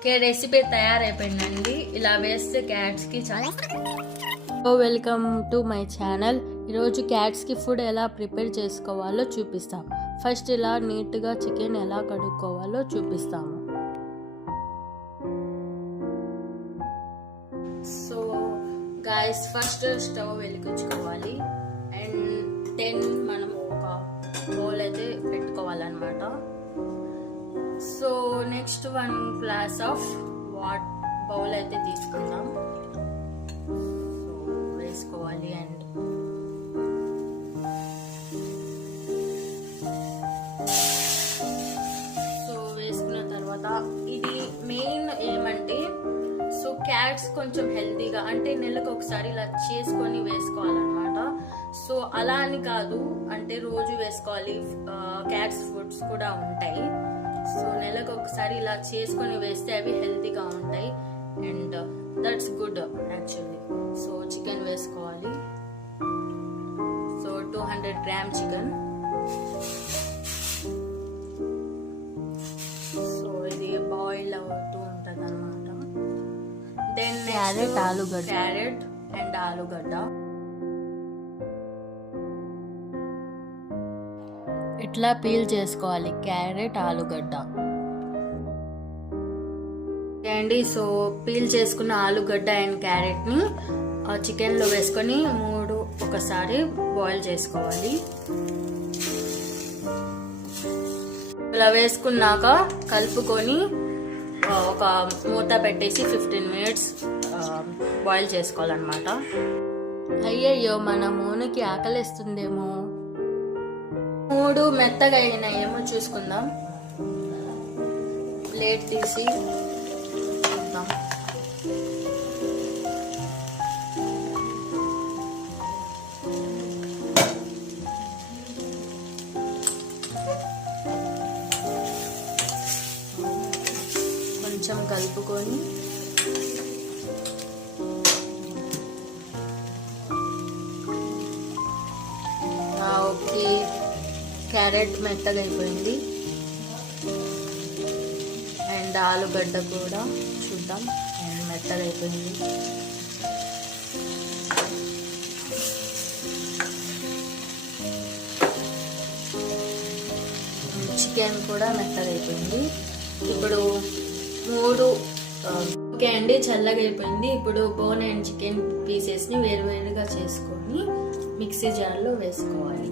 Okay, recipe తయారైపోయిందండి. ఇలా వేస్తే క్యాట్స్కి చాలా. Welcome to my channel. ఈరోజు క్యాట్స్కి ఫుడ్ ఎలా ప్రిపేర్ చేసుకోవాలో చూపిస్తాం. ఫస్ట్ ఇలా నీట్గా చికెన్ ఎలా కడుక్కోవాలో చూపిస్తాము. సో గాయస్, ఫస్ట్ స్టవ్ వెలిగించుకోవాలి అండ్ 10 మనం ఒక బౌల్ అయితే పెట్టుకోవాలన్నమాట. So next 1 glass of bowl అయితే తీసుకుందాం. సో వేసుకోవాలి అండ్ సో వేసుకున్న తర్వాత ఇది మెయిన్ ఏమంటే, సో క్యాట్స్ కొంచెం హెల్తీగా అంటే నెలకు ఒకసారి ఇలా చేసుకొని వేసుకోవాలన్నమాట. సో అలా అని కాదు, అంటే రోజు వేసుకోవాలి. క్యాట్స్ ఫుడ్స్ కూడా ఉంటాయి. సో నెలకు ఒకసారి ఇలా చేసుకొని వేస్తే అవి హెల్తీగా ఉంటాయి and that's good actually. So chicken వేసుకోవాలి. So 200 gram chicken. సో ఇది బాయిల్ అవుతూ ఉంటుంది అనమాట. దెన్ క్యారెట్ అండ్ ఆలుగడ్డ ఇట్లా పీల్ చేసుకోవాలి, క్యారెట్ ఆలుగడ్డ అండి. సో పీల్ చేసుకున్న ఆలుగడ్డ అండ్ క్యారెట్ ని చికెన్ లో వేసుకొని 3 ఒకసారి బాయిల్ చేసుకోవాలి. ఇలా వేసుకున్నాక కలుపుకొని ఒక మూత పెట్టేసి 15 మినిట్స్ బాయిల్ చేసుకోవాలన్నమాట. అయ్యయ్యో, మన మోనుకి ఆకలిస్తుందేమో. 3 మెత్తగా అయినాయేమో చూసుకుందాం. ప్లేట్ తీసి చూద్దాం. కొంచెం కలుపుకొని ఓకే, క్యారెట్ మెత్తగా అయిపోయింది అండ్ ఆలుగడ్డ కూడా చూద్దాం అండ్ మెత్తగా అయిపోయింది. చికెన్ కూడా మెత్తగా అయిపోయింది. ఇప్పుడు 3 ఓకే అండి, చల్లగా అయిపోయింది. ఇప్పుడు బోన్ అండ్ చికెన్ పీసెస్ని వేరువేరుగా చేసుకొని మిక్సీ జార్లో వేసుకోవాలి.